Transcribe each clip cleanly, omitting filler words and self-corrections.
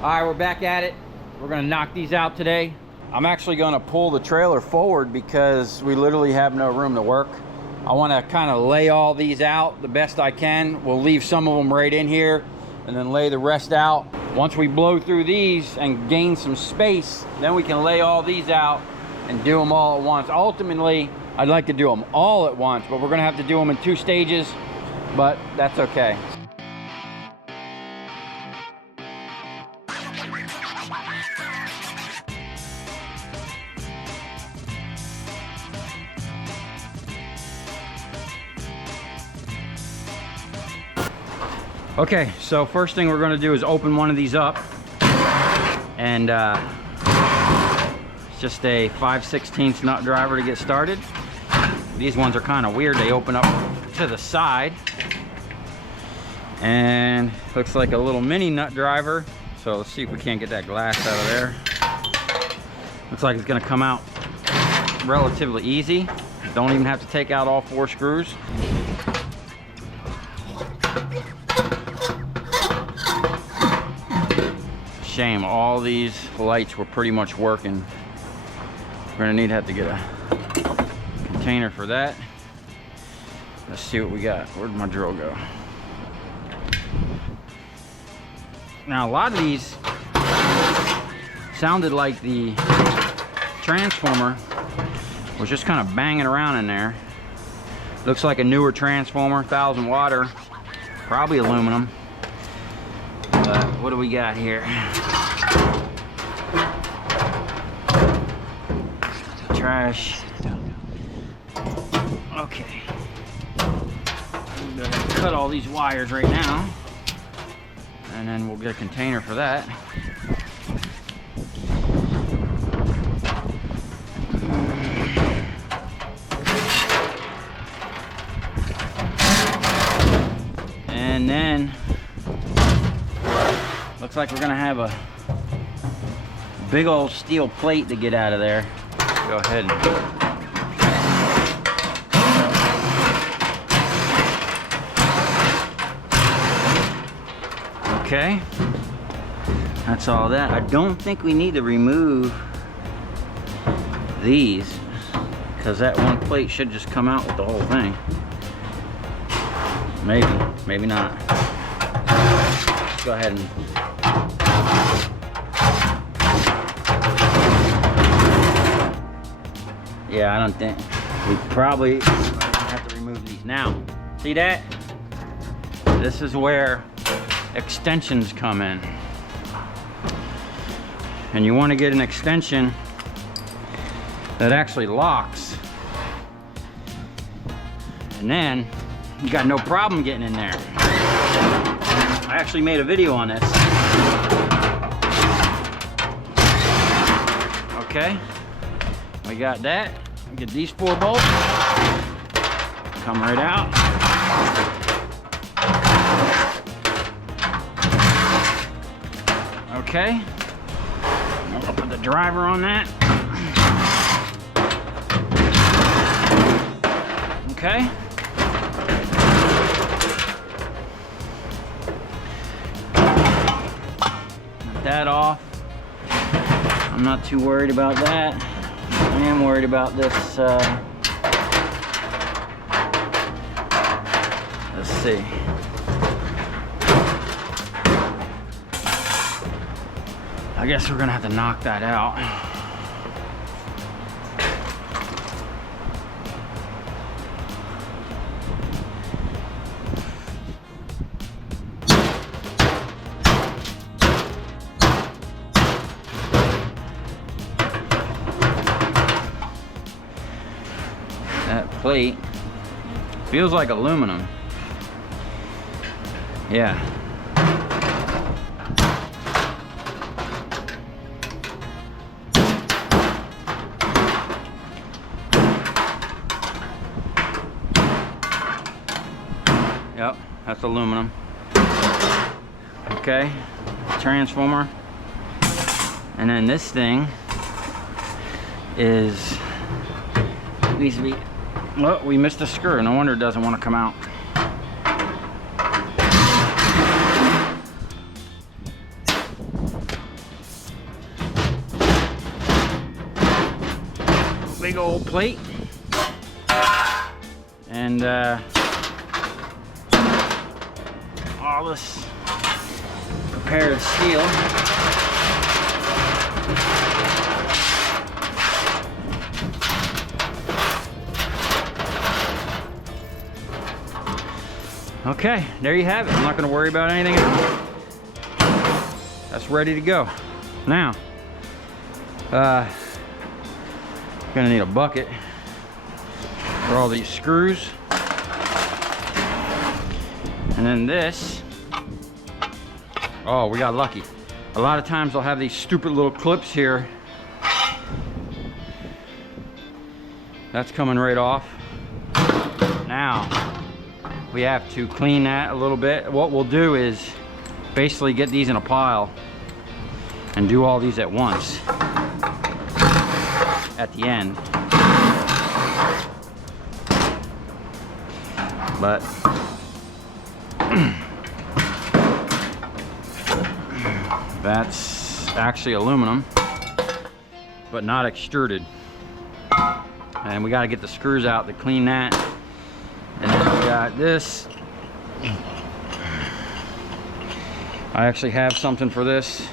All right, we're back at it. We're gonna knock these out today. I'm actually gonna pull the trailer forward because we literally have no room to work. I wanna kind of lay all these out the best I can. We'll leave some of them right in here and then lay the rest out. Once we blow through these and gain some space, then we can lay all these out and do them all at once. Ultimately, I'd like to do them all at once, but we're gonna have to do them in 2 stages, but that's okay. Okay, so first thing we're gonna do is open one of these up. And it's just a 5/16 nut driver to get started. These ones are kind of weird. They open up to the side. And looks like a little mini nut driver. So let's see if we can't get that glass out of there. Looks like it's gonna come out relatively easy. Don't even have to take out all 4 screws. Shame, all these lights were pretty much working. We're gonna have to get a container for that. Let's see what we got. Where'd my drill go? Now a lot of these sounded like the transformer was just kind of banging around in there. Looks like a newer transformer, 1000 watt, probably aluminum. But what do we got here? Trash. Okay. I'm gonna cut all these wires right now, and then we'll get a container for that. And then looks like we're gonna have a big old steel plate to get out of there. Go ahead and okay, that's all that. I don't think we need to remove these because that one plate should just come out with the whole thing. Maybe not. Let's go ahead and yeah, I don't think we probably have to remove these now. See that? This is where extensions come in. And you want to get an extension that actually locks. And then you got no problem getting in there. I actually made a video on this. Okay, we got that. Get these 4 bolts, come right out. Okay, I'm gonna put the driver on that. Okay. Get that off. I'm not too worried about that. I am worried about this. Let's see. I guess we're gonna have to knock that out. That plate feels like aluminum. Yeah. Yep, that's aluminum. Okay, transformer. And then this thing is, needs to be, well, we missed a screw. No wonder it doesn't want to come out. big old plate. And all this prepared steel. Okay, there you have it. I'm not going to worry about anything else. That's ready to go. Now, gonna need a bucket for all these screws. And then this, oh, we got lucky. A lot of times I'll have these stupid little clips here. That's coming right off. Now, we have to clean that a little bit. What we'll do is basically get these in a pile and do all these at once at the end. But that's actually aluminum, but not extruded. And we got to get the screws out to clean that. And then we got this. I actually have something for this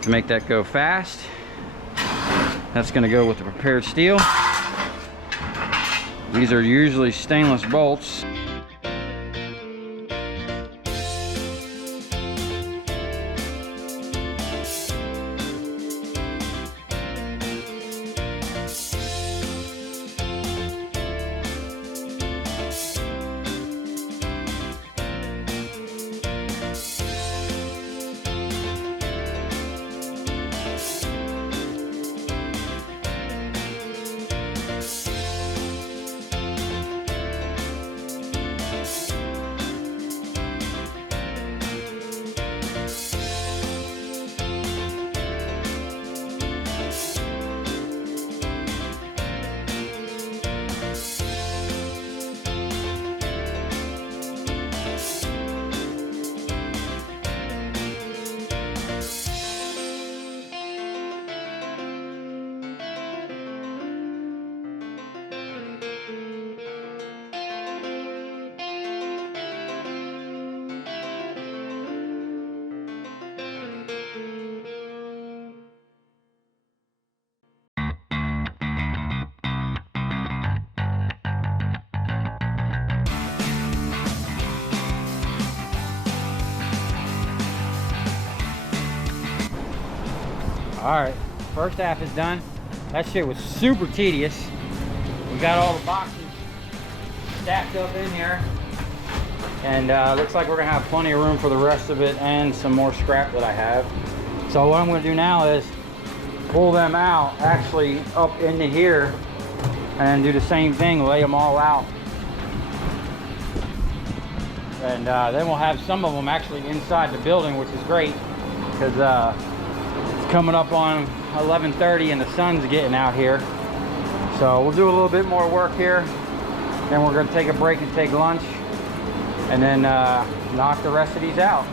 to make that go fast. That's going to go with the prepared steel. These are usually stainless bolts. All right, first half is done. That shit was super tedious. We got all the boxes stacked up in here. And looks like we're gonna have plenty of room for the rest of it and some more scrap that I have. So what I'm gonna do now is pull them out actually up into here and do the same thing, lay them all out. And then we'll have some of them actually inside the building, which is great because it's coming up on 11:30 and the sun's getting out here. So we'll do a little bit more work here. Then we're gonna take a break and take lunch and then knock the rest of these out.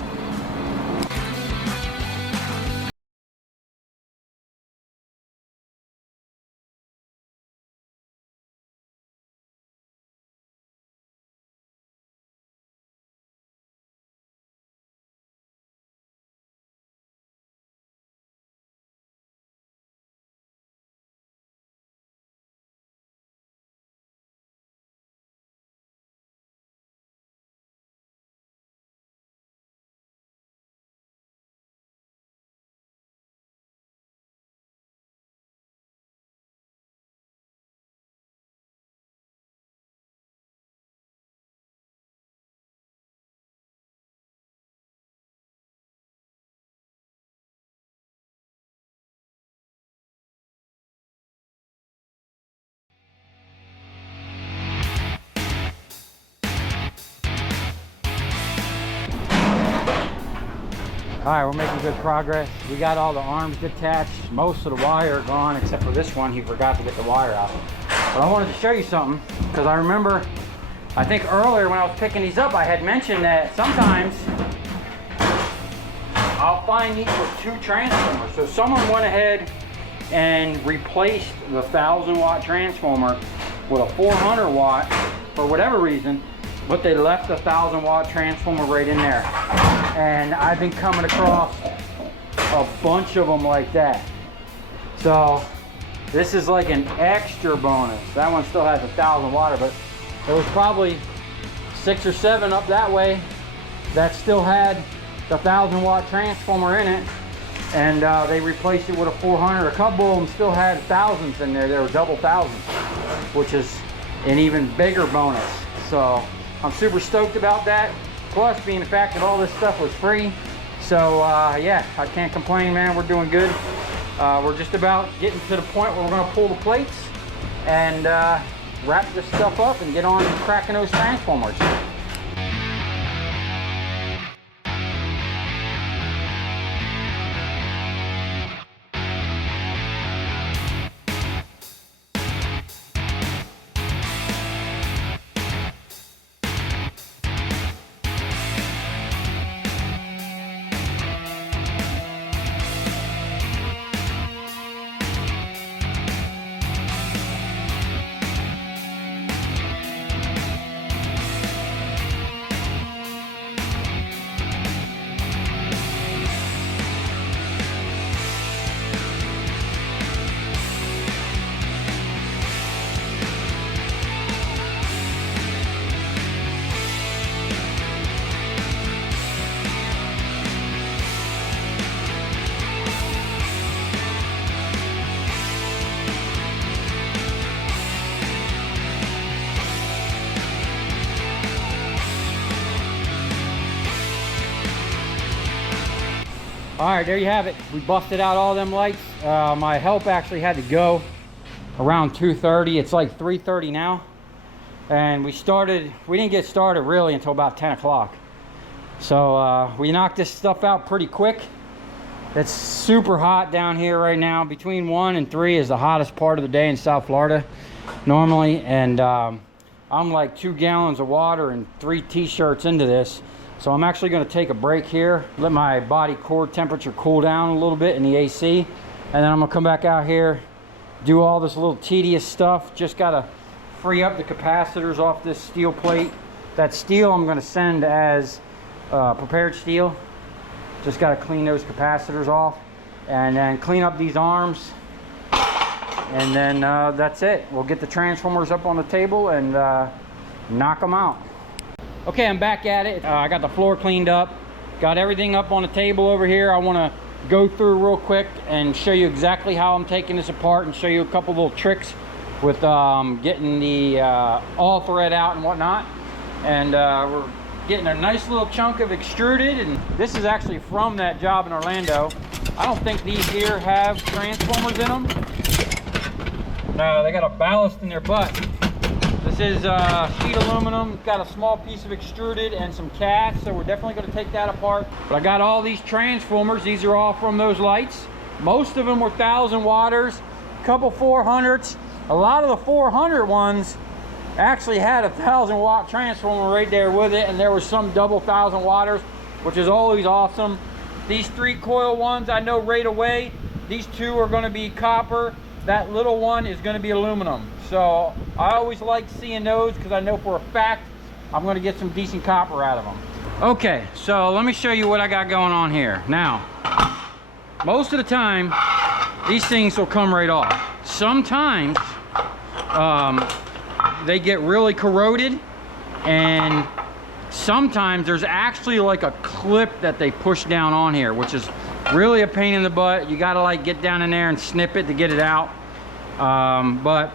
All right, we're making good progress. We got all the arms detached. Most of the wire gone, except for this one. He forgot to get the wire out. But I wanted to show you something, because I remember, I think earlier when I was picking these up, I had mentioned that sometimes I'll find these with two transformers. So someone went ahead and replaced the 1,000-watt transformer with a 400-watt for whatever reason, but they left the 1,000-watt transformer right in there. And I've been coming across a bunch of them like that. So this is like an extra bonus. That one still has a 1,000-watt, but there was probably 6 or 7 up that way that still had the 1,000-watt transformer in it, and they replaced it with a 400. A couple of them still had thousands in there. They were double thousands, which is an even bigger bonus. So I'm super stoked about that. Plus, being the fact that all this stuff was free. So yeah, I can't complain, man. We're doing good. We're just about getting to the point where we're gonna pull the plates and wrap this stuff up and get on cracking those transformers. All right, there you have it. We busted out all them lights. My help actually had to go around 2:30. It's like 3:30 now. And we didn't get started really until about 10 o'clock. So we knocked this stuff out pretty quick. It's super hot down here right now. Between 1 and 3 is the hottest part of the day in South Florida normally. And I'm like 2 gallons of water and 3 t-shirts into this. So I'm actually going to take a break here, let my body core temperature cool down a little bit in the AC, and then I'm going to come back out here, do all this little tedious stuff. Just got to free up the capacitors off this steel plate. That steel I'm going to send as prepared steel. Just got to clean those capacitors off and then clean up these arms, and then that's it. We'll get the transformers up on the table and knock them out. Okay, I'm back at it. I got the floor cleaned up, got everything up on the table over here. I want to go through real quick and show you exactly how I'm taking this apart and show you a couple little tricks with getting the all thread out and whatnot. And we're getting a nice little chunk of extruded, and this is actually from that job in Orlando. I don't think these here have transformers in them. No, they got a ballast in their butt. This is sheet aluminum. It's got a small piece of extruded and some cast, so we're definitely going to take that apart. But I got all these transformers. These are all from those lights. Most of them were 1,000 watters, a couple 400s. A lot of the 400 ones actually had a 1,000-watt transformer right there with it, and there was some double 1,000 watters, which is always awesome. These 3-coil ones, I know right away, these 2 are going to be copper. That little one is going to be aluminum. So I always like seeing those because I know for a fact I'm going to get some decent copper out of them. Okay, so let me show you what I got going on here. Now, most of the time, these things will come right off. Sometimes they get really corroded, and sometimes there's actually like a clip that they push down on here, which is really a pain in the butt. You got to like get down in there and snip it to get it out. But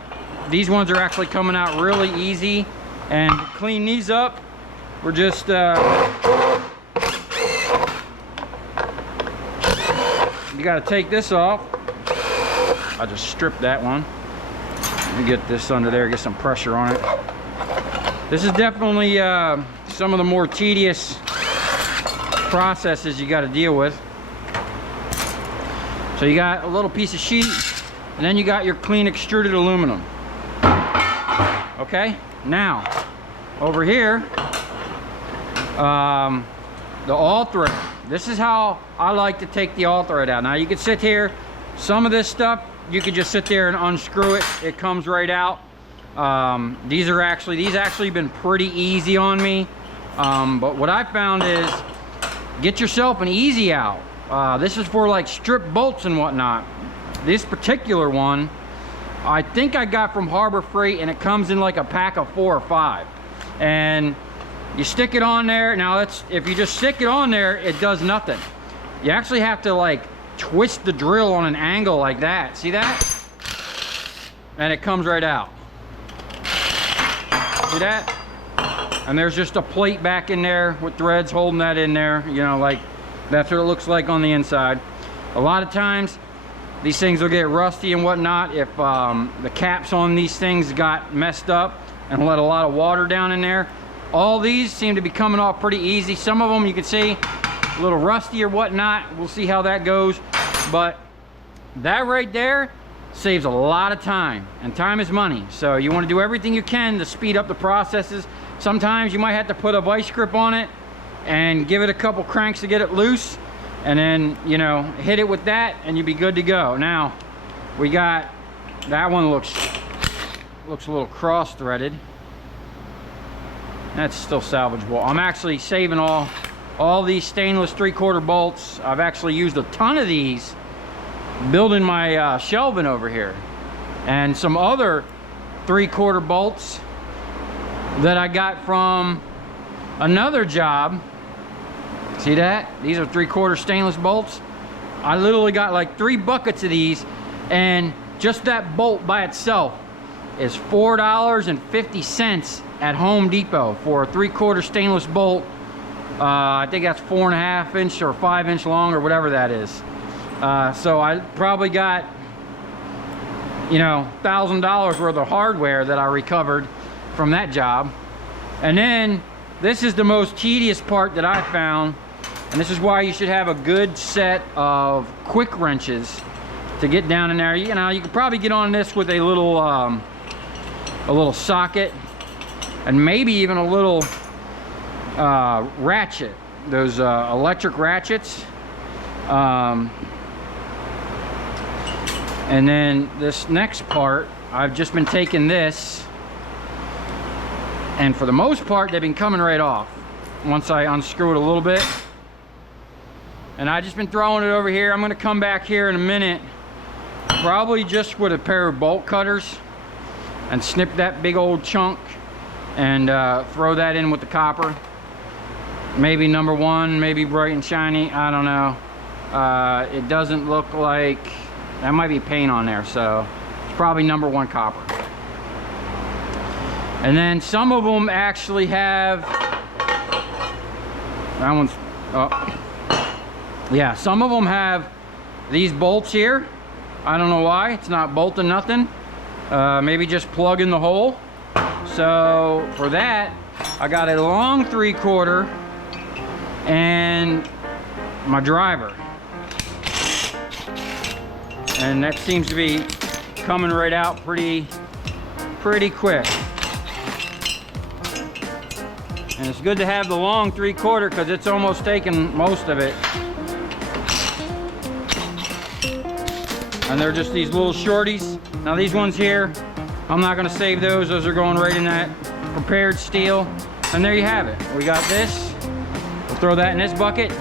these ones are actually coming out really easy. And to clean these up, we're just you got to take this off. I just stripped that one. Let me get this under there, get some pressure on it. This is definitely some of the more tedious processes you got to deal with. So you got a little piece of sheet, and then you got your clean extruded aluminum. Okay, now over here, the all thread. This is how I like to take the all thread out. Now you can sit here, some of this stuff you could just sit there and unscrew it. It comes right out. These actually been pretty easy on me. But what I found is, get yourself an easy out. This is for like strip bolts and whatnot. This particular one, I think I got from Harbor Freight, and it comes in like a pack of 4 or 5. And you stick it on there. Now if you just stick it on there, it does nothing. You actually have to like twist the drill on an angle like that. See that? And it comes right out. See that? And there's just a plate back in there with threads holding that in there. You know, like that's what it looks like on the inside. A lot of times these things will get rusty and whatnot if the caps on these things got messed up and let a lot of water down in there. All these seem to be coming off pretty easy. Some of them you can see a little rusty or whatnot. We'll see how that goes. But that right there saves a lot of time, and time is money. So you want to do everything you can to speed up the processes. Sometimes you might have to put a vice grip on it and give it a couple cranks to get it loose, and then, you know, hit it with that and you'll be good to go. Now we got that one, looks a little cross threaded. That's still salvageable. I'm actually saving all these stainless 3/4 bolts. I've actually used a ton of these building my shelving over here, and some other 3/4 bolts that I got from another job. See that? These are 3/4 stainless bolts. I literally got like 3 buckets of these, and just that bolt by itself is $4.50 at Home Depot for a 3/4 stainless bolt. I think that's 4.5 inch or 5 inch long or whatever that is. So I probably got, you know, $1,000 worth of hardware that I recovered from that job. And then this is the most tedious part that I found, and this is why you should have a good set of quick wrenches to get down in there. You know, you could probably get on this with a little socket, and maybe even a little ratchet, those electric ratchets. And then this next part, I've just been taking this, and for the most part they've been coming right off once I unscrew it a little bit. And I've just been throwing it over here. I'm going to come back here in a minute, probably just with a pair of bolt cutters, and snip that big old chunk and throw that in with the copper. Maybe number 1, maybe bright and shiny, I don't know. It doesn't look like, that might be paint on there, so it's probably number 1 copper. And then some of them actually have, that one's, oh, yeah, some of them have these bolts here. I don't know why, it's not bolting nothing. Maybe just plug in the hole. So for that, I got a long 3/4 and my driver. And that seems to be coming right out pretty quick. And it's good to have the long 3/4 because it's almost taken most of it. And they're just these little shorties. Now these ones here, I'm not gonna save those. Those are going right in that prepared steel. And there you have it. We got this. We'll throw that in this bucket.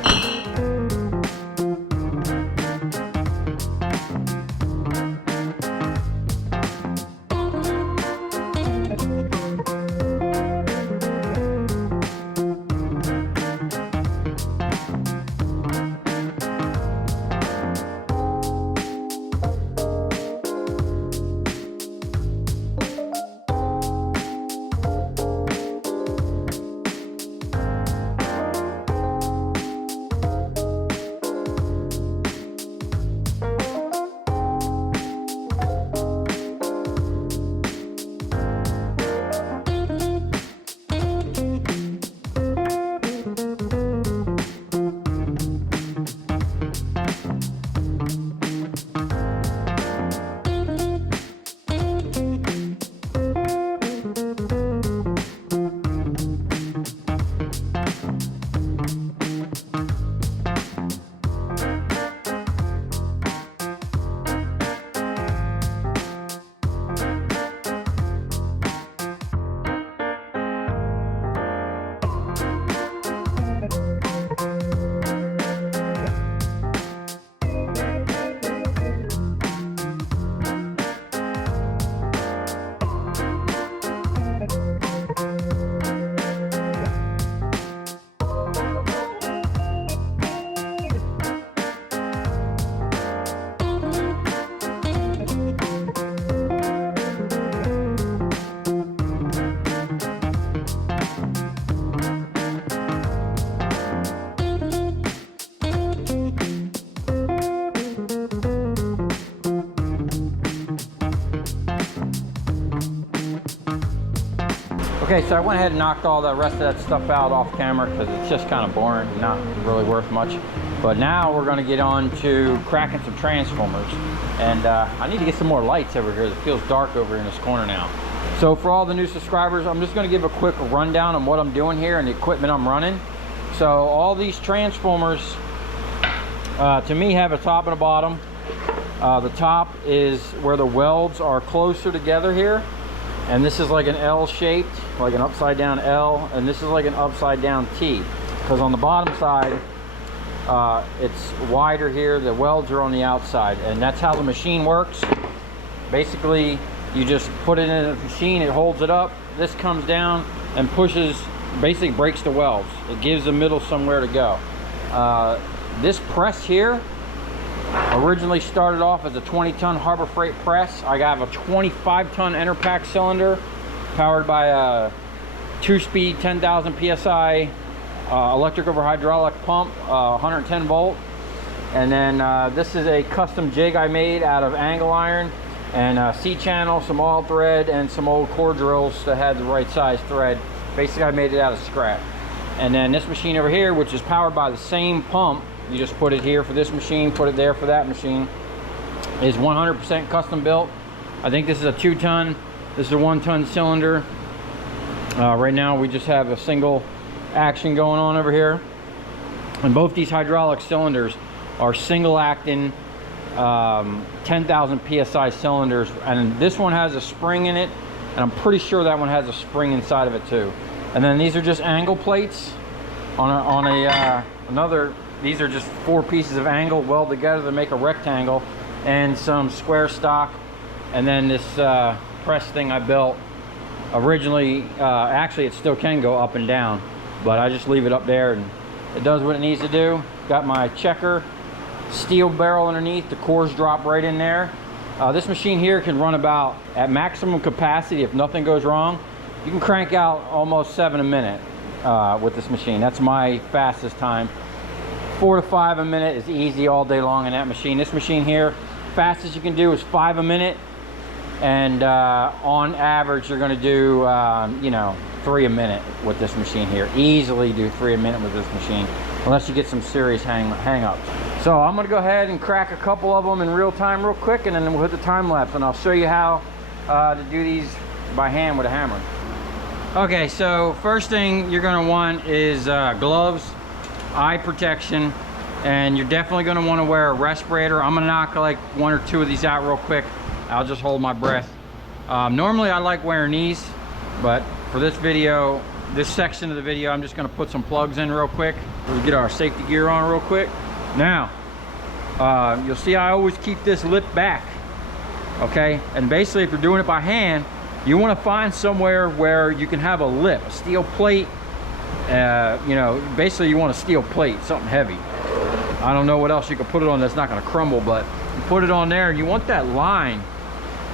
Okay, so I went ahead and knocked all the rest of that stuff out off camera because it's just kind of boring, not really worth much. But now we're going to get on to cracking some transformers. And I need to get some more lights over here. It feels dark over in this corner now. So for all the new subscribers, I'm just going to give a quick rundown on what I'm doing here and the equipment I'm running. So all these transformers, to me, have a top and a bottom. The top is where the welds are closer together here. And this is like an L shaped, like an upside down L. And this is like an upside down T. Because on the bottom side, it's wider here. The welds are on the outside. And that's how the machine works. Basically, you just put it in a machine, it holds it up. This comes down and pushes, basically breaks the welds. It gives the middle somewhere to go. This press here originally started off as a 20-ton Harbor Freight press. I have a 25-ton Enerpack cylinder powered by a 2-speed 10,000 PSI electric over hydraulic pump, 110 volt. And then this is a custom jig I made out of angle iron and C-channel, some all thread, and some old core drills that had the right size thread. Basically, I made it out of scrap. And then this machine over here, which is powered by the same pump, you just put it here for this machine, put it there for that machine, is 100% custom built. I think this is a 2-ton. This is a 1-ton cylinder. Right now, we just have a single action going on over here. And both these hydraulic cylinders are single acting 10,000 PSI cylinders. And this one has a spring in it. And I'm pretty sure that one has a spring inside of it too. And then these are just angle plates on another. These are just 4 pieces of angle welded together to make a rectangle, and some square stock. And then this press thing I built originally, actually it still can go up and down, but I just leave it up there and it does what it needs to do. Got my checker steel barrel underneath, the cores drop right in there. This machine here can run about, at maximum capacity, if nothing goes wrong, you can crank out almost 7 a minute with this machine. That's my fastest time. 4 to 5 a minute is easy all day long in that machine. This machine here, fastest you can do is 5 a minute, and on average you're going to do you know, 3 a minute with this machine here. Easily do 3 a minute with this machine, unless you get some serious hang-ups. So I'm going to go ahead and crack a couple of them in real time real quick, and then we'll hit the time lapse, and I'll show you how to do these by hand with a hammer. Okay, so first thing you're going to want is gloves, eye protection, and you're definitely going to want to wear a respirator. I'm going to knock like 1 or 2 of these out real quick. I'll just hold my breath. Normally I like wearing these, but for this video, this section of the video, I'm just going to put some plugs in real quick. We'll get our safety gear on real quick. Now, you'll see I always keep this lip back, okay? And basically, if you're doing it by hand, you want to find somewhere where you can have a lip, a steel plate. You know, basically you want a steel plate, something heavy. I don't know what else you can put it on that's not going to crumble, but you put it on there, and you want that line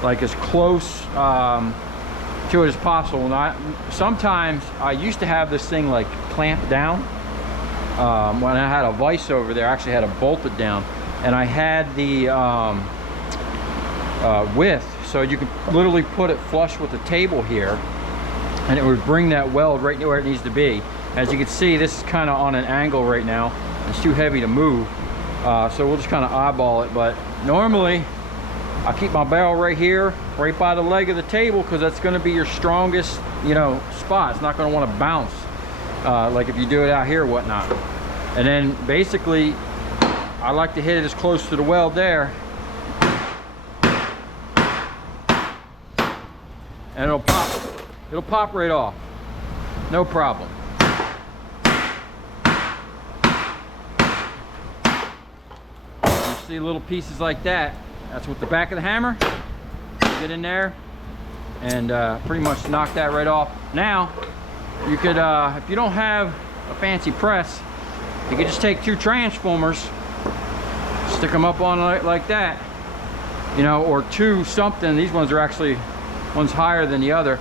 like as close to it as possible. Now, sometimes I used to have this thing like clamped down. When I had a vise over there, I actually had it bolted down, and I had the width, so you could literally put it flush with the table here, and it would bring that weld right where it needs to be. As you can see, this is kind of on an angle right now. It's too heavy to move, so we'll just kind of eyeball it. But normally I keep my barrel right here, right by the leg of the table, because that's going to be your strongest, you know, spot. It's not going to want to bounce like if you do it out here or whatnot. And then basically I like to hit it as close to the weld there, and it'll pop right off, no problem. You see little pieces like that, that's with the back of the hammer. Get in there and pretty much knock that right off. Now you could, if you don't have a fancy press, you could just take 2 transformers, stick them up on like that, you know, or 2 something. These ones are actually, one's higher than the other,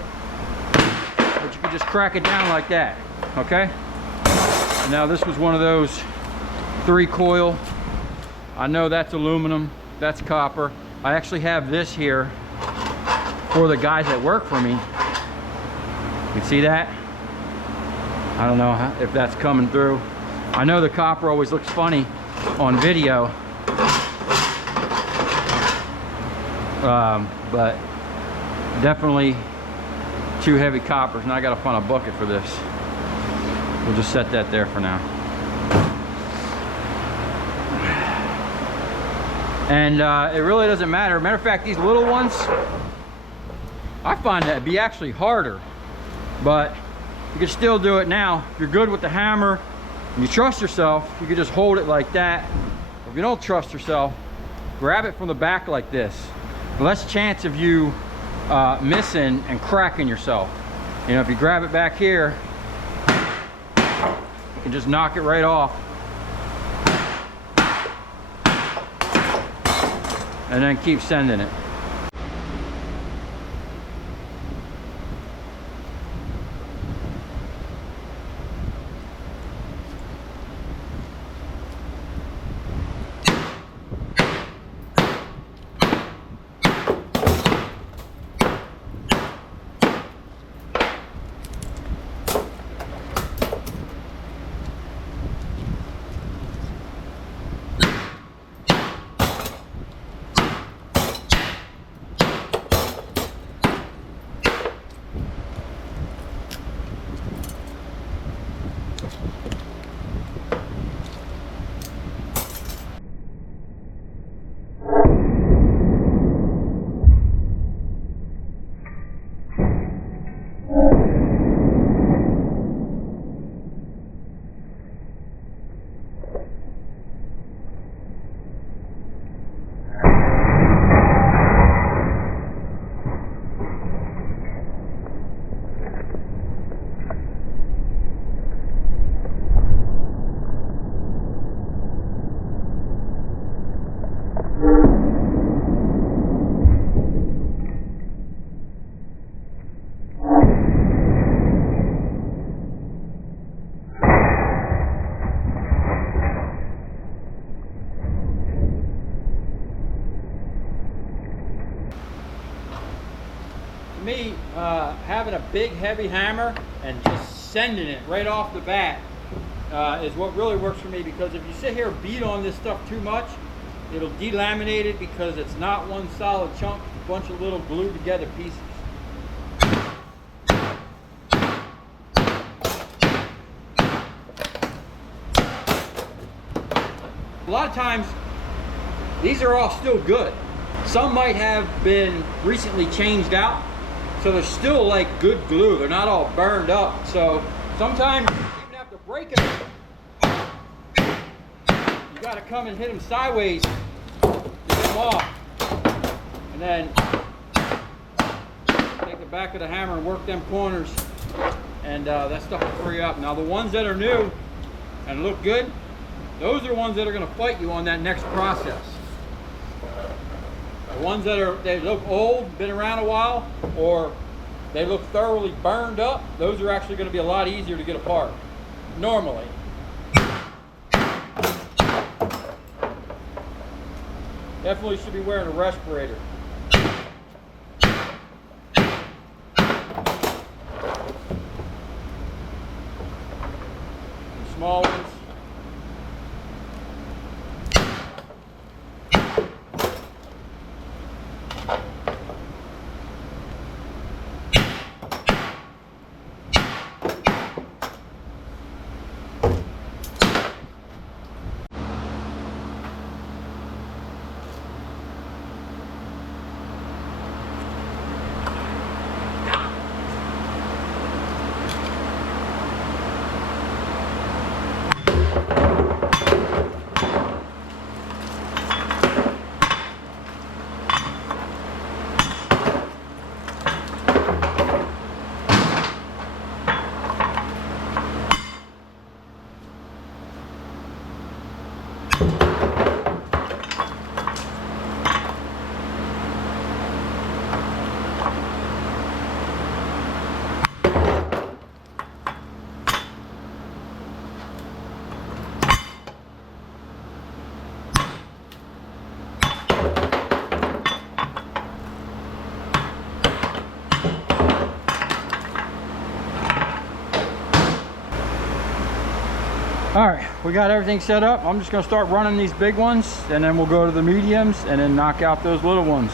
but you could just crack it down like that, okay? And now this was one of those 3 coil. I know that's aluminum, that's copper. I actually have this here for the guys that work for me. You see that? I don't know if that's coming through. I know the copper always looks funny on video, but definitely two heavy coppers. Now I gotta find a bucket for this. We'll just set that there for now. And it really doesn't matter. Matter of fact, these little ones, I find that it'd be actually harder, but you can still do it now. If you're good with the hammer and you trust yourself, you can just hold it like that. If you don't trust yourself, grab it from the back like this. Less chance of you missing and cracking yourself. You know, if you grab it back here, you can just knock it right off. And then keep sending it. To me, having a big heavy hammer and just sending it right off the bat is what really works for me, because if you sit here and beat on this stuff too much, it'll delaminate it because it's not one solid chunk, it's a bunch of little glued together pieces. A lot of times, these are all still good. Some might have been recently changed out, so they're still like good glue. They're not all burned up. So sometimes, even after breaking them, you gotta come and hit them sideways to get them off. And then take the back of the hammer and work them corners, and that stuff will free up. Now the ones that are new and look good, those are the ones that are gonna fight you on that next process. The ones that they look old, been around a while, or they look thoroughly burned up, those are actually going to be a lot easier to get apart, normally. Definitely should be wearing a respirator. The small ones. All right, we got everything set up. I'm just gonna start running these big ones, and then we'll go to the mediums and then knock out those little ones.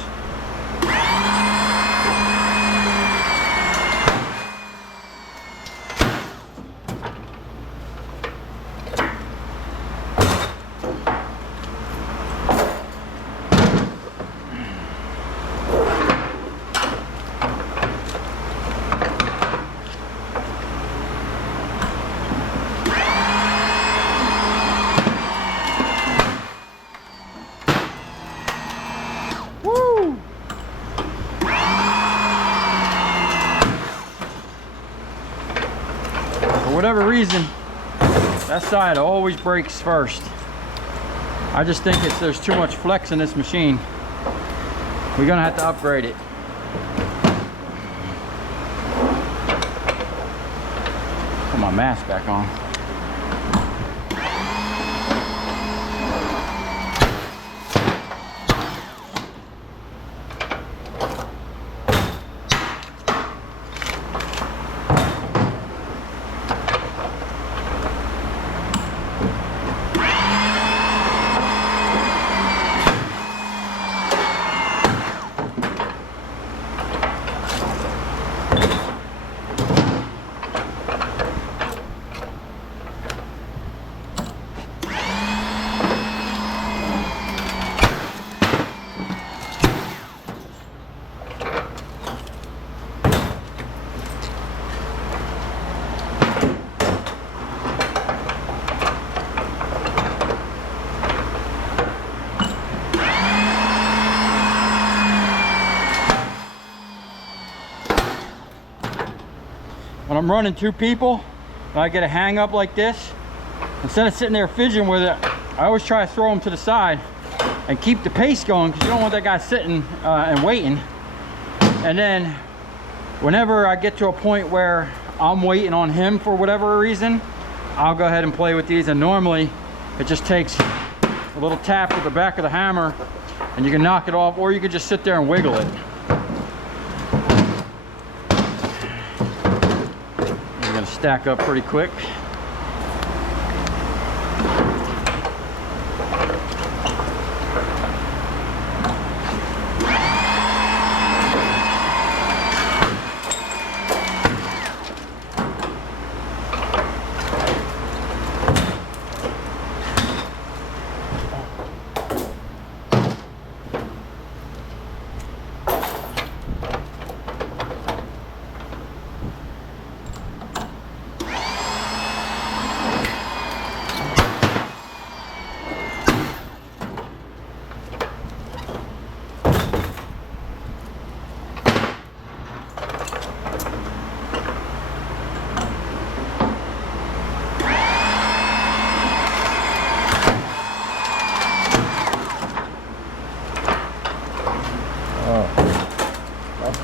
For whatever reason, that side always breaks first. I just think there's too much flex in this machine. We're gonna have to upgrade it. Put my mask back on. When I'm running two people and I get a hang up like this, instead of sitting there fidgeting with it, I always try to throw them to the side and keep the pace going, because you don't want that guy sitting and waiting. And then whenever I get to a point where I'm waiting on him for whatever reason, I'll go ahead and play with these. And normally it just takes a little tap with the back of the hammer and you can knock it off, or you can just sit there and wiggle it. Stack up pretty quick.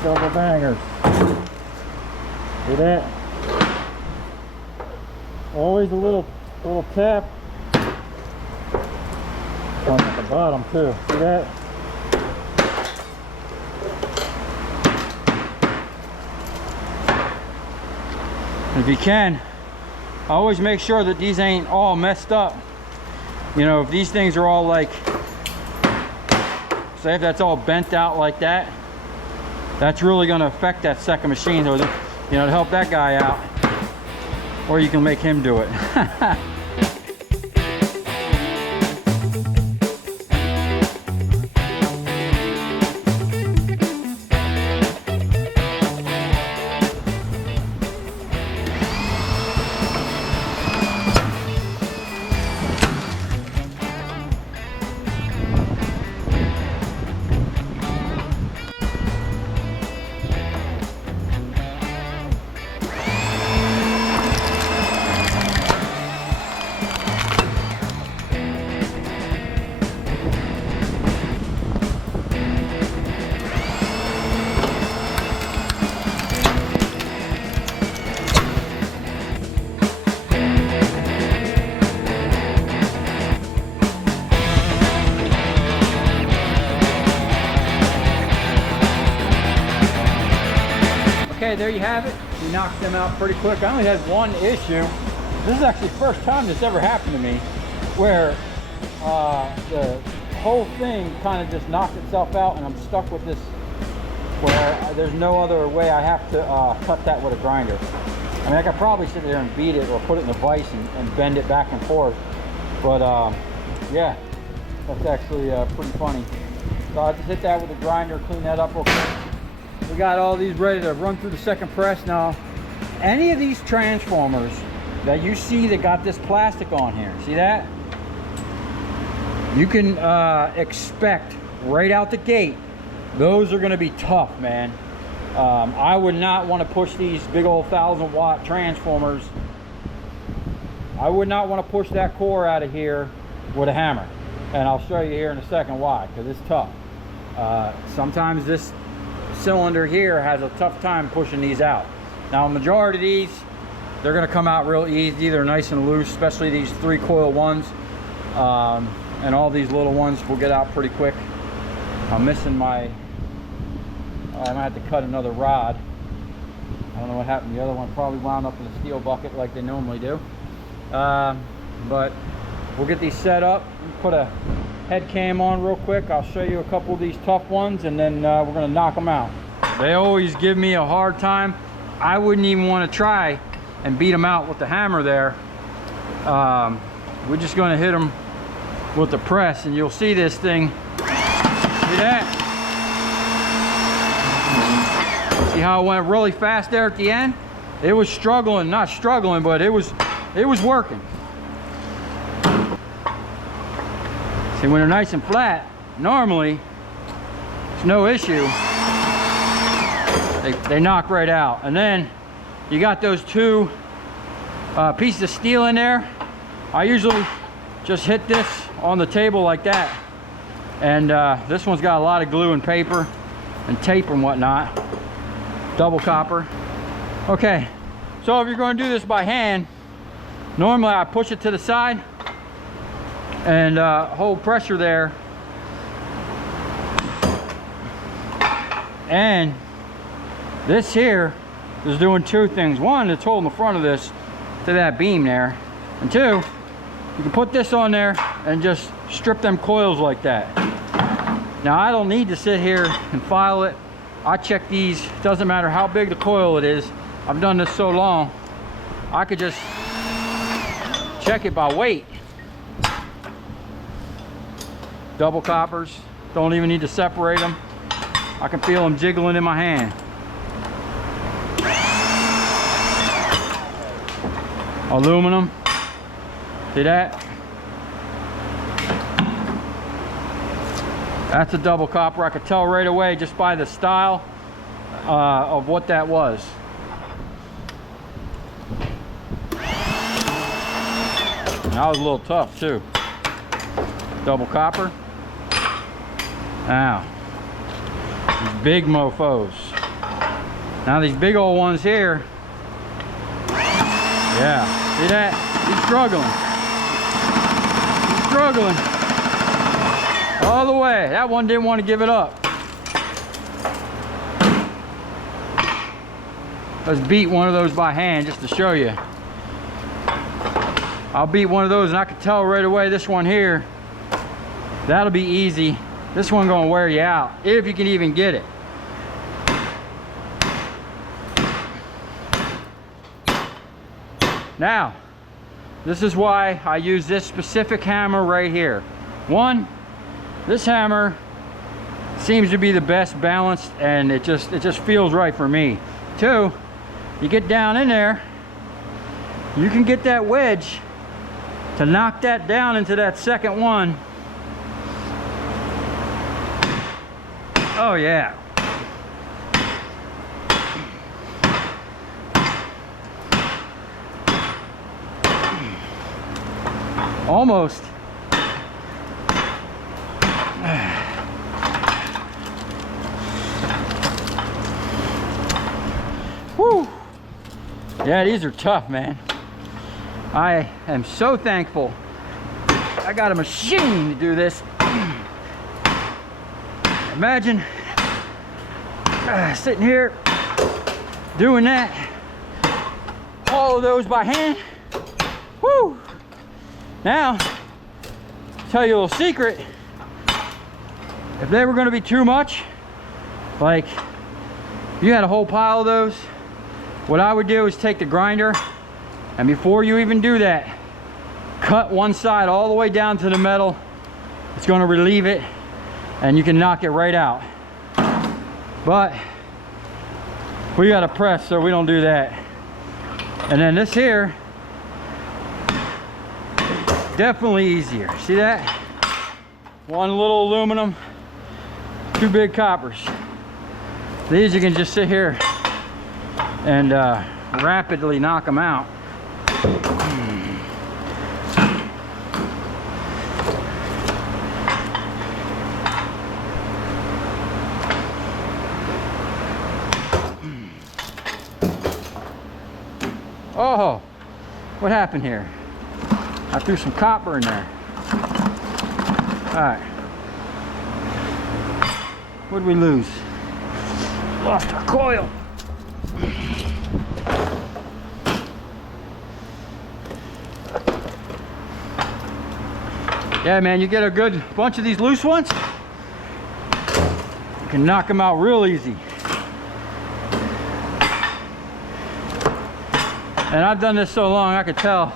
Double bangers. See that? Always a little tap. One at the bottom too. See that? If you can, always make sure that these ain't all messed up. You know, if these things are all like, say if that's all bent out like that, that's really going to affect that second machine, or, you know, to help that guy out, or you can make him do it. Okay, there you have it. We knocked them out pretty quick. I only had one issue. This is actually the first time this ever happened to me, where the whole thing kind of just knocked itself out, and I'm stuck with this, where there's no other way. I have to cut that with a grinder. I mean, I could probably sit there and beat it or put it in a vise and bend it back and forth, but yeah, that's actually pretty funny. So I just hit that with a grinder, clean that up real quick. We got all these ready to run through the second press. Now, any of these transformers that you see that got this plastic on here, see that? You can expect right out the gate, those are gonna be tough, man. I would not want to push these big old 1,000-watt transformers. I would not want to push that core out of here with a hammer. And I'll show you here in a second why, because it's tough. Sometimes this cylinder here has a tough time pushing these out. Now, a majority of these, they're going to come out real easy. They're nice and loose, especially these 3-coil ones. And all these little ones will get out pretty quick. I'm missing my... I might have to cut another rod. I don't know what happened. The other one probably wound up in a steel bucket like they normally do. But we'll get these set up. Put a head cam on real quick. I'll show you a couple of these tough ones, and then we're going to knock them out. They always give me a hard time. I wouldn't even want to try and beat them out with the hammer there. We're just going to hit them with the press, and you'll see this thing. See that? See how it went really fast there at the end? It was struggling, not struggling, but it was working. See, when they're nice and flat, normally it's no issue. They knock right out. And then you got those 2 pieces of steel in there. I usually just hit this on the table like that. And this one's got a lot of glue and paper and tape and whatnot. Double copper. Okay, so if you're going to do this by hand, normally I push it to the side and hold pressure there, and this here is doing 2 things. One, it's holding the front of this to that beam there, and 2, you can put this on there and just strip them coils like that. Now, I don't need to sit here and file it. I check these, doesn't matter how big the coil it is. I've done this so long, I could just check it by weight. Double coppers, don't even need to separate them. I can feel them jiggling in my hand. Aluminum, see that? That's a double copper. I could tell right away just by the style of what that was. And that was a little tough too. Double copper. Now, these big mofos. Now these big old ones here. Yeah, see that? He's struggling. He's struggling. All the way. That one didn't want to give it up. Let's beat one of those by hand just to show you. I'll beat one of those and I can tell right away this one here, that'll be easy. This one gonna wear you out, if you can even get it. Now, this is why I use this specific hammer right here. One, this hammer seems to be the best balanced, and it just feels right for me. 2, you get down in there, you can get that wedge to knock that down into that second one. Oh yeah. Almost. Woo. Yeah, these are tough, man. I am so thankful I got a machine to do this. Imagine sitting here doing that, all of those by hand. Woo! Now, tell you a little secret. If they were going to be too much, like you had a whole pile of those, what I would do is take the grinder, and before you even do that, cut one side all the way down to the metal. It's going to relieve it, and you can knock it right out. But we got to press, so we don't do that. And then this here, definitely easier. See that? One little aluminum, two big coppers. These you can just sit here and rapidly knock them out. Oh, what happened here? I threw some copper in there. All right. What did we lose? Lost our coil. Yeah, man, you get a good bunch of these loose ones, you can knock them out real easy. And I've done this so long, I could tell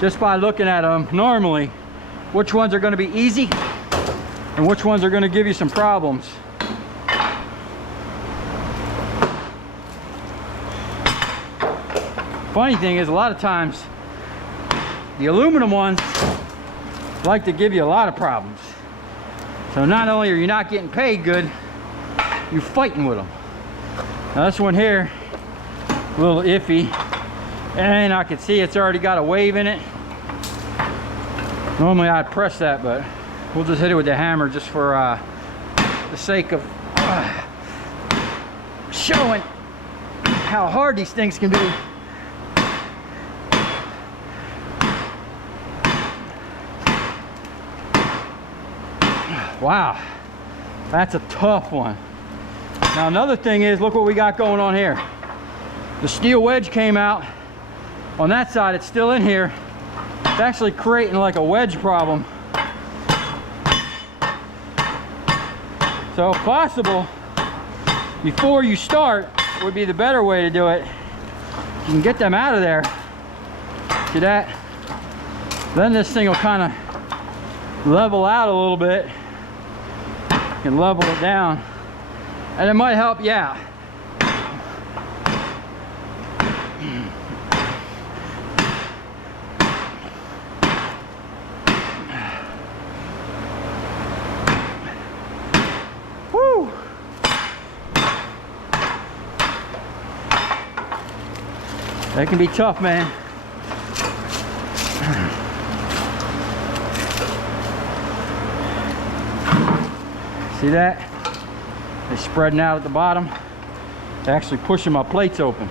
just by looking at them normally which ones are going to be easy and which ones are going to give you some problems. Funny thing is, a lot of times the aluminum ones like to give you a lot of problems. So not only are you not getting paid good, you're fighting with them. Now this one here, a little iffy, and I can see it's already got a wave in it. Normally I'd press that, but we'll just hit it with the hammer just for the sake of showing how hard these things can be. Wow, that's a tough one. Now another thing is, look what we got going on here. The steel wedge came out. On that side, it's still in here. It's actually creating like a wedge problem. So if possible, before you start would be the better way to do it. You can get them out of there. See that? Then this thing will kind of level out a little bit. You can level it down, and it might help you out. Woo! That can be tough, man. See that? They're spreading out at the bottom. They're actually pushing my plates open.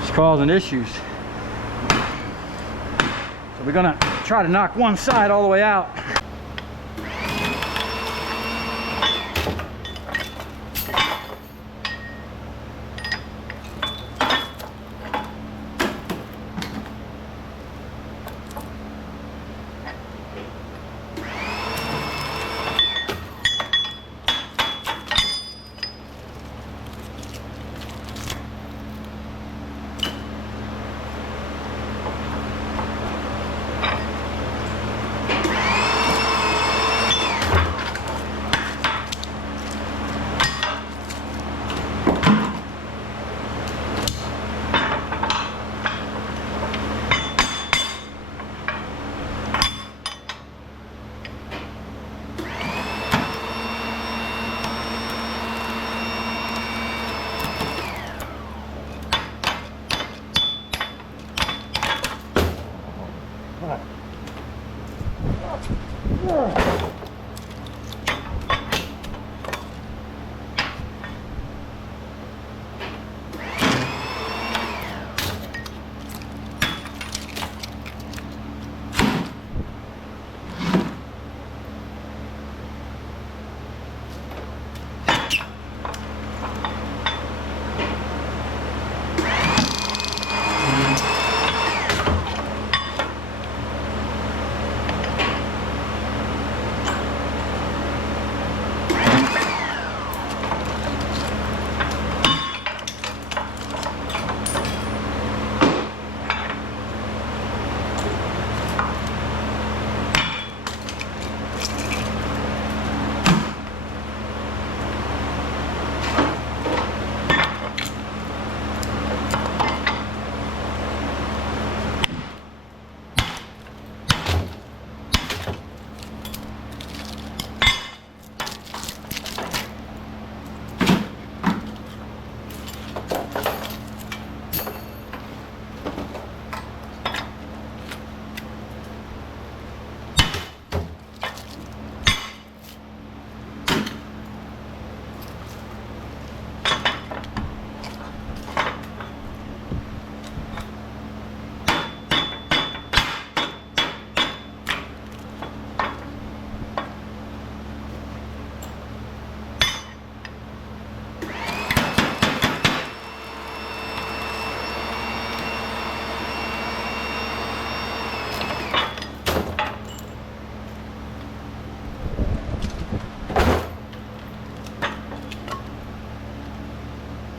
It's causing issues. So we're gonna try to knock one side all the way out.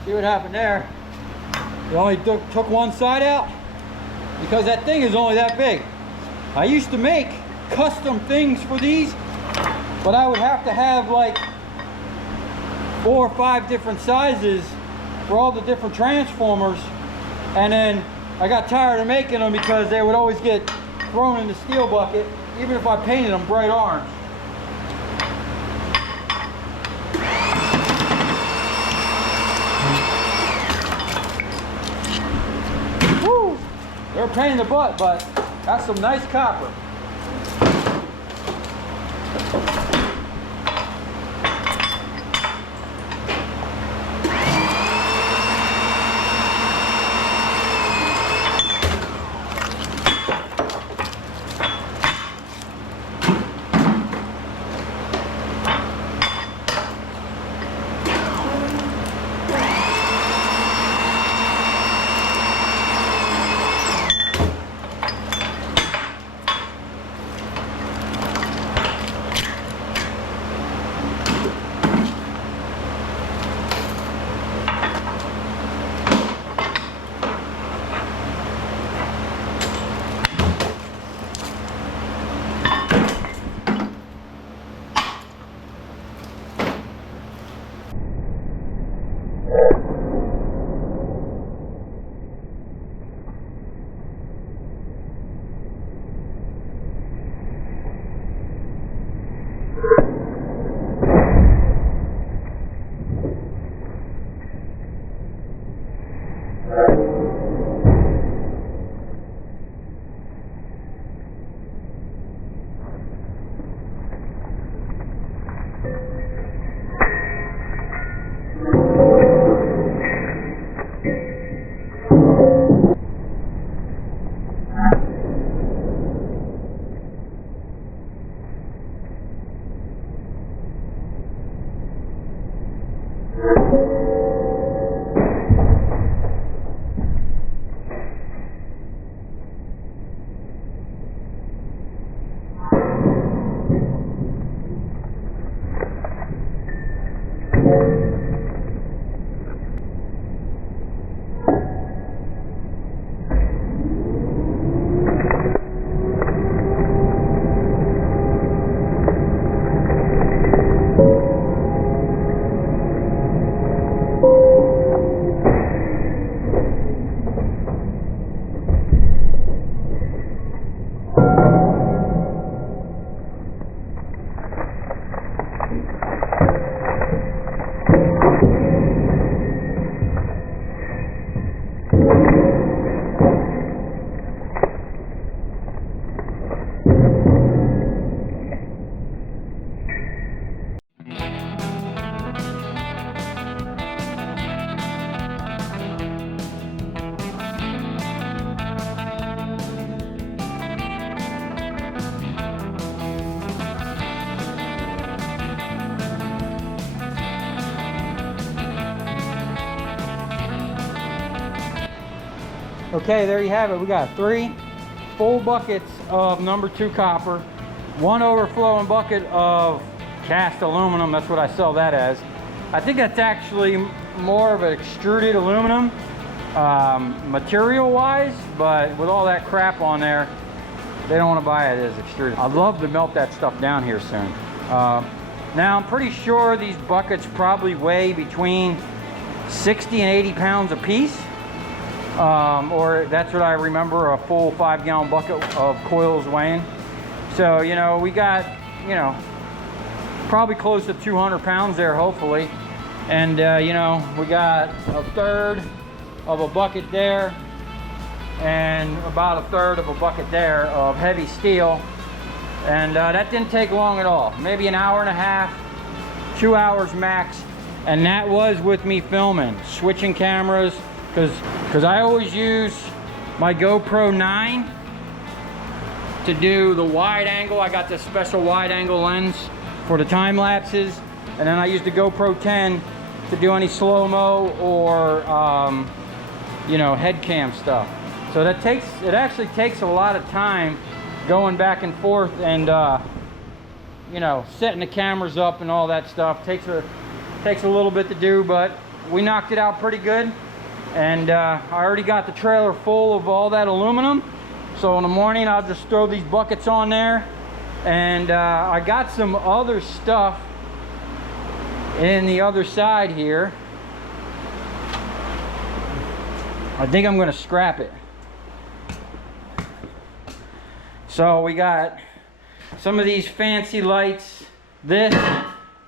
See what happened there? It only took one side out because that thing is only that big. I used to make custom things for these, but I would have to have like 4 or 5 different sizes for all the different transformers, and then I got tired of making them because they would always get thrown in the steel bucket, even if I painted them bright orange. Woo! They're a pain in the butt, but that's some nice copper. Okay, there you have it. We got 3 full buckets of number 2 copper, 1 overflowing bucket of cast aluminum. That's what I sell that as. I think that's actually more of an extruded aluminum material wise, but with all that crap on there, they don't want to buy it as extruded. I'd love to melt that stuff down here soon. Now I'm pretty sure these buckets probably weigh between 60 and 80 pounds a piece. Or that's what I remember a full 5-gallon bucket of coils weighing. So, you know, we got, you know, probably close to 200 pounds there, hopefully. And, you know, we got 1/3 of a bucket there and about 1/3 of a bucket there of heavy steel. And that didn't take long at all. Maybe an hour and a half, 2 hours max. And that was with me filming, switching cameras, because I always use my GoPro 9 to do the wide angle. I got this special wide angle lens for the time lapses, and then I use the GoPro 10 to do any slow-mo or you know, head cam stuff. So it actually takes a lot of time going back and forth and you know, setting the cameras up and all that stuff. Takes a little bit to do, but we knocked it out pretty good. And I already got the trailer full of all that aluminum. So in the morning, I'll just throw these buckets on there. And I got some other stuff in the other side here. I think I'm gonna scrap it. So we got some of these fancy lights. This,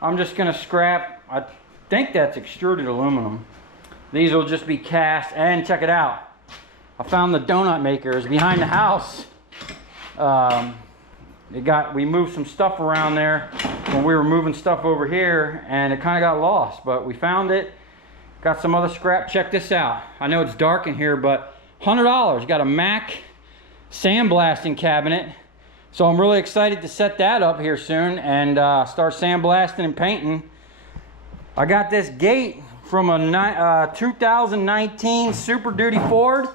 I'm just gonna scrap. I think that's extruded aluminum. These will just be cast. And check it out. I found the donut makers behind the house. We moved some stuff around there when we were moving stuff over here, and it kind of got lost, but we found it. Got some other scrap. Check this out. I know it's dark in here, but $100. Got a Mac sandblasting cabinet. So I'm really excited to set that up here soon and start sandblasting and painting. I got this gate from a 2019 Super Duty Ford.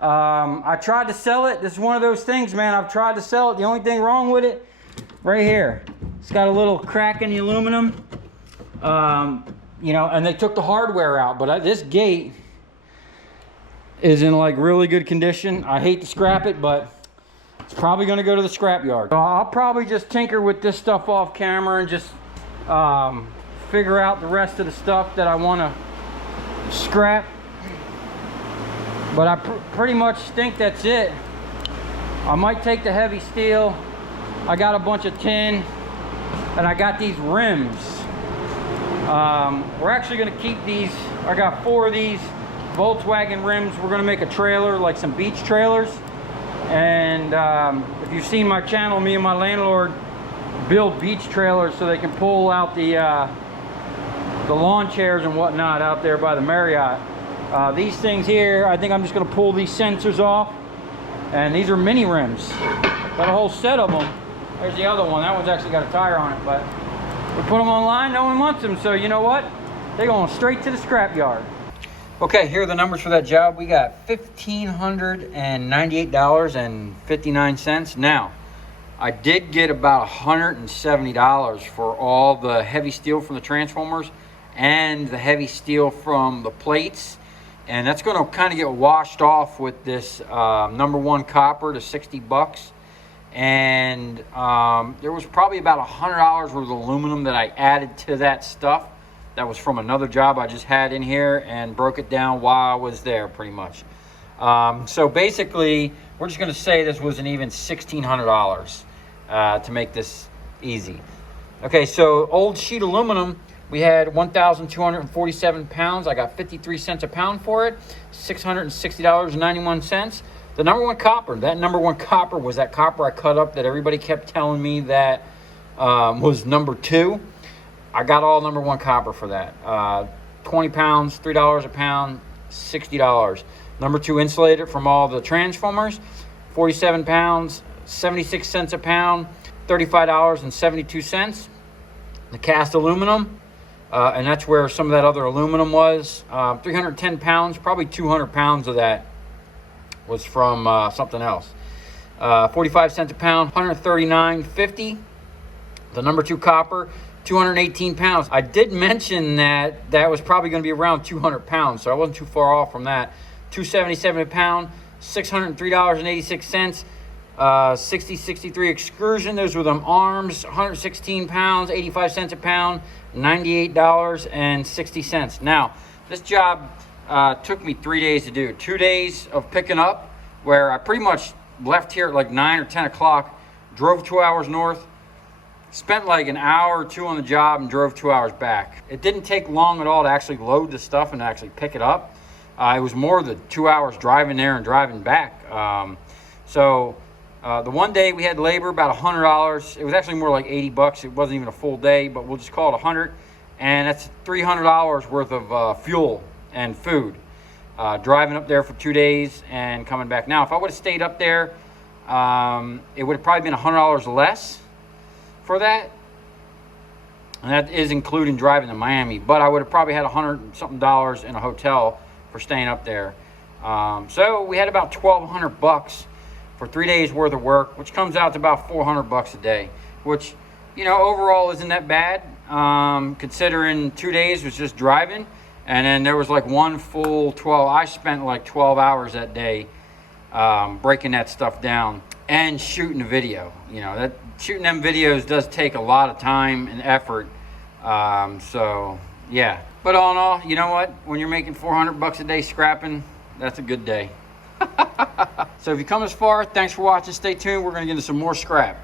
I tried to sell it. This is one of those things, man. I've tried to sell it. The only thing wrong with it, right here, it's got a little crack in the aluminum. You know, and they took the hardware out, but this gate is in like really good condition. I hate to scrap it, but it's probably going to go to the scrap yard. So I'll probably just tinker with this stuff off camera and just figure out the rest of the stuff that I want to scrap. But I pretty much think that's it. I might take the heavy steel. I got a bunch of tin, and I got these rims. We're actually going to keep these. I got 4 of these Volkswagen rims. We're going to make a trailer, like some beach trailers. And if you've seen my channel, me and my landlord build beach trailers so they can pull out the lawn chairs and whatnot out there by the Marriott. These things here, I think I'm just going to pull these sensors off. And these are mini rims. Got a whole set of them. There's the other one. That one's actually got a tire on it, but we put them online, no one wants them, so you know what? They're going straight to the scrap yard. Okay, here are the numbers for that job. We got $1,598.59. Now, I did get about $170 for all the heavy steel from the transformers and the heavy steel from the plates. And that's going to kind of get washed off with this #1 copper to 60 bucks. And there was probably about $100 worth of aluminum that I added to that stuff. That was from another job I just had in here and broke it down while I was there, pretty much. So basically, we're just going to say this was an even $1,600 to make this easy. Okay, so old sheet aluminum, we had 1,247 pounds. I got 53 cents a pound for it, $660.91. The #1 copper, that #1 copper was that copper I cut up that everybody kept telling me that was #2. I got all #1 copper for that. 20 pounds, $3 a pound, $60. #2 insulated from all the transformers, 47 pounds, 76 cents a pound, $35.72. The cast aluminum, and that's where some of that other aluminum was, 310 pounds, probably 200 pounds of that was from something else. 45 cents a pound, $139.50. The #2 copper, 218 pounds. I did mention that that was probably going to be around 200 pounds, so I wasn't too far off from that. 277 a pound, $603.86. 6063 excursion, those were them arms, 116 pounds, 85 cents a pound, $98.60. Now, this job took me 3 days to do. 2 days of picking up, where I pretty much left here at like 9 or 10 o'clock, drove 2 hours north, spent like an hour or 2 on the job, and drove 2 hours back. It didn't take long at all to actually load the stuff and actually pick it up. It was more the 2 hours driving there and driving back. The one day we had labor, about $100. It was actually more like 80 bucks. It wasn't even a full day, but we'll just call it 100. And that's $300 worth of fuel and food. Driving up there for 2 days and coming back. Now, if I would have stayed up there, it would have probably been $100 less for that. And that is including driving to Miami. But I would have probably had $100-something in a hotel for staying up there. So we had about $1,200 for 3 days worth of work, which comes out to about $400 a day, which, you know, overall isn't that bad, considering 2 days was just driving. And then there was like one full 12. I spent like 12 hours that day breaking that stuff down and shooting a video. You know, that shooting them videos does take a lot of time and effort. So yeah, but all in all, you know what? When you're making 400 bucks a day scrapping, that's a good day. So if you come this far, thanks for watching. Stay tuned. We're gonna get into some more scrap.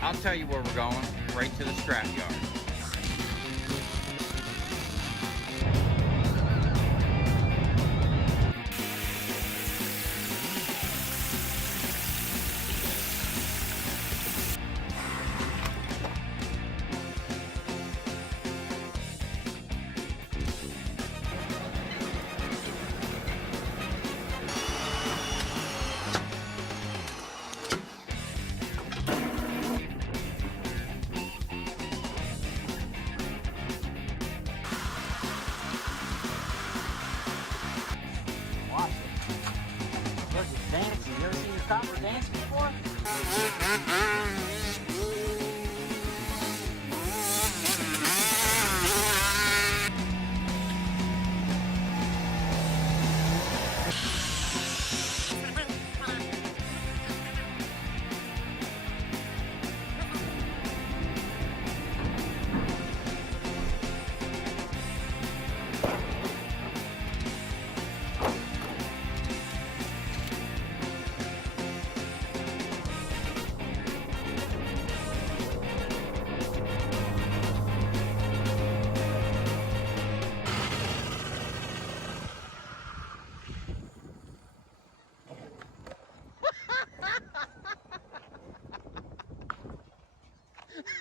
I'll tell you where we're going, right to the scrap yard. Dancing. You ever seen the copper dance before?